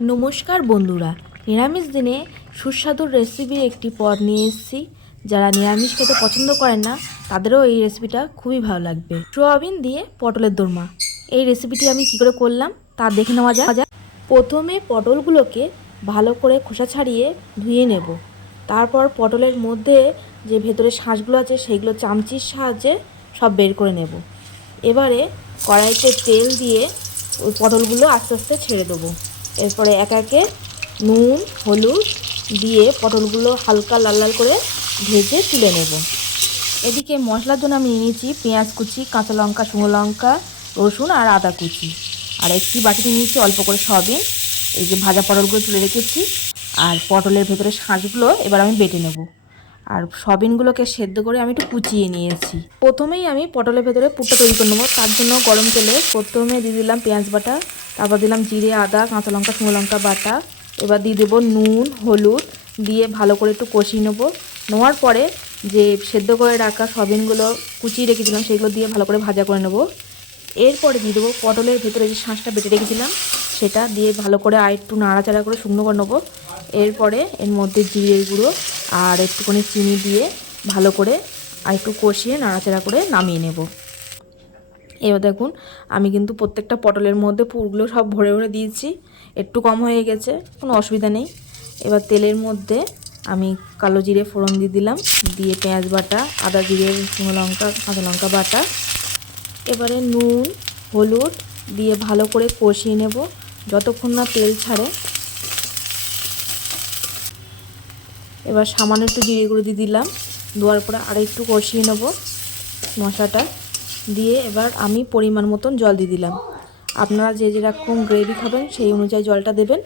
নমস্কার বন্ধুরা, নিরামিষ দিনে সুস্বাদুর রেসিপির একটি পদ নিয়ে এসেছি। যারা নিরামিষ খেতে পছন্দ করেন না তাদেরও এই রেসিপিটা খুবই ভালো লাগবে। সোয়াবিন দিয়ে পটলের দোরমা, এই রেসিপিটি আমি কী করে করলাম তা দেখে নেওয়া যাক। প্রথমে পটলগুলোকে ভালো করে খোসা ছাড়িয়ে ধুয়ে নেব। তারপর পটলের মধ্যে যে ভেতরে শাঁসগুলো আছে সেইগুলো চামচির সাহায্যে সব বের করে নেব। এবারে কড়াইতে তেল দিয়ে ওই পটলগুলো আস্তে আস্তে ছেড়ে দেবো। এরপরে একে একে নুন হলুদ দিয়ে পটলগুলো হালকা লাল লাল করে ভেজে তুলে নেব। এদিকে মশলার জন্য আমি নিয়েছি পেঁয়াজ কুচি, কাঁচা লঙ্কা, শুকনো লঙ্কা, রসুন আর আদা কুচি। আর একটি বাটিতে নিয়েছি অল্প করে সয়াবিন, এই যে ভাজা পটলগুলো তুলে রেখেছি। আর পটলের ভেতরে শাঁসগুলো এবার আমি বেটে নেব। আর সয়াবিনগুলোকে সেদ্ধ করে আমি একটু কুচিয়ে নিয়েছি। প্রথমেই আমি পটলের ভেতরে পুরটা তৈরি করে নেবো। তার জন্য গরম তেলে প্রথমে দিয়ে দিলাম পেঁয়াজ বাটা, তারপর দিলাম জিরে, আদা, কাঁচা লঙ্কা, শুকনো লঙ্কা বাটা। এবার দিয়ে দেবো নুন হলুদ দিয়ে ভালো করে একটু কষিয়ে নেবো। নেওয়ার পরে যে সেদ্ধ করে রাখা সয়াবিনগুলো কুচিয়ে রেখেছিলাম সেগুলো দিয়ে ভালো করে ভাজা করে নেবো। এরপরে দিয়ে দেবো পটলের ভেতরে যে শাঁসটা বেটে রেখেছিলাম সেটা দিয়ে ভালো করে আর একটু নাড়াচাড়া করে শুকনো করে নেবো। এরপরে এর মধ্যে জিরের গুঁড়ো আর একটুখানি চিনি দিয়ে ভালো করে আর একটু কষিয়ে নাড়াচাড়া করে নামিয়ে নেব। এবার দেখুন আমি কিন্তু প্রত্যেকটা পটলের মধ্যে পুরগুলো সব ভরে ভরে দিয়েছি। একটু কম হয়ে গেছে, কোনো অসুবিধা নেই। এবার তেলের মধ্যে আমি কালো জিরে ফোড়ন দিয়ে দিলাম, দিয়ে পেঁয়াজ বাটা, আদা জিরে শুকনো লঙ্কা কাঁচা লঙ্কা বাটা। এবারে নুন হলুদ দিয়ে ভালো করে কষিয়ে নেব যতক্ষণ না তেল ছাড়ে। এবার সামান্য একটু জিরে গুঁড়ো দিয়ে দিলাম, দেওয়ার পরে আর একটু কষিয়ে নেব মশলাটা দিয়ে। এবার আমি পরিমাণ মতন জল দিয়ে দিলাম। আপনারা যে যেরকম গ্রেভি খাবেন সেই অনুযায়ী জলটা দেবেন।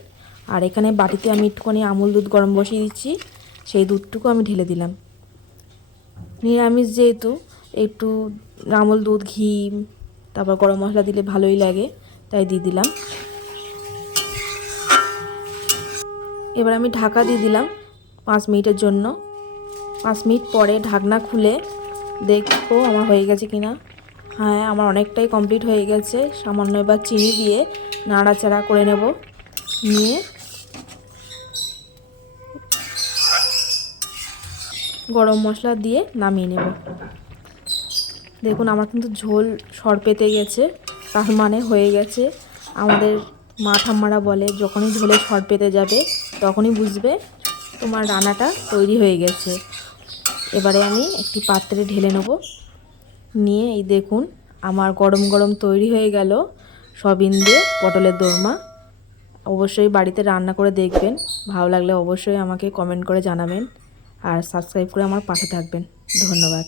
আর এখানে বাটিতে আমি একটুখানি আমুল দুধ গরম বসিয়ে দিচ্ছি, সেই দুধটুকু আমি ঢেলে দিলাম। নিরামিষ যেহেতু একটু আমুল দুধ ঘি তারপর গরম মশলা দিলে ভালোই লাগে, তাই দিয়ে দিলাম। এবার আমি ঢাকা দিয়ে দিলাম 5 মিনিটের জন্য। 5 মিনিট পরে ঢাকনা খুলে দেখবো আমার হয়ে গেছে কিনা। হ্যাঁ, আমার অনেকটাই কমপ্লিট হয়ে গেছে। সামান্য এবার চিনি দিয়ে নাড়াচাড়া করে নেব, নিয়ে গরম মশলা দিয়ে নামিয়ে নেব। দেখুন আমার কিন্তু ঝোল সর পেতে গেছে, তার মানে হয়ে গেছে। আমাদের মা ঠাম্মারা বলে যখনই ঝোলে সর পেতে যাবে তখনই বুঝবে তোমার রান্নাটা তৈরি হয়ে গেছে। এবারে আমি একটি পাত্রে ঢেলে নেব, নিয়ে এই দেখুন আমার গরম গরম তৈরি হয়ে গেল সয়াবিন দিয়ে পটলের দোরমা। অবশ্যই বাড়িতে রান্না করে দেখবেন, ভালো লাগলে অবশ্যই আমাকে কমেন্ট করে জানাবেন আর সাবস্ক্রাইব করে আমার পাশে থাকবেন। ধন্যবাদ।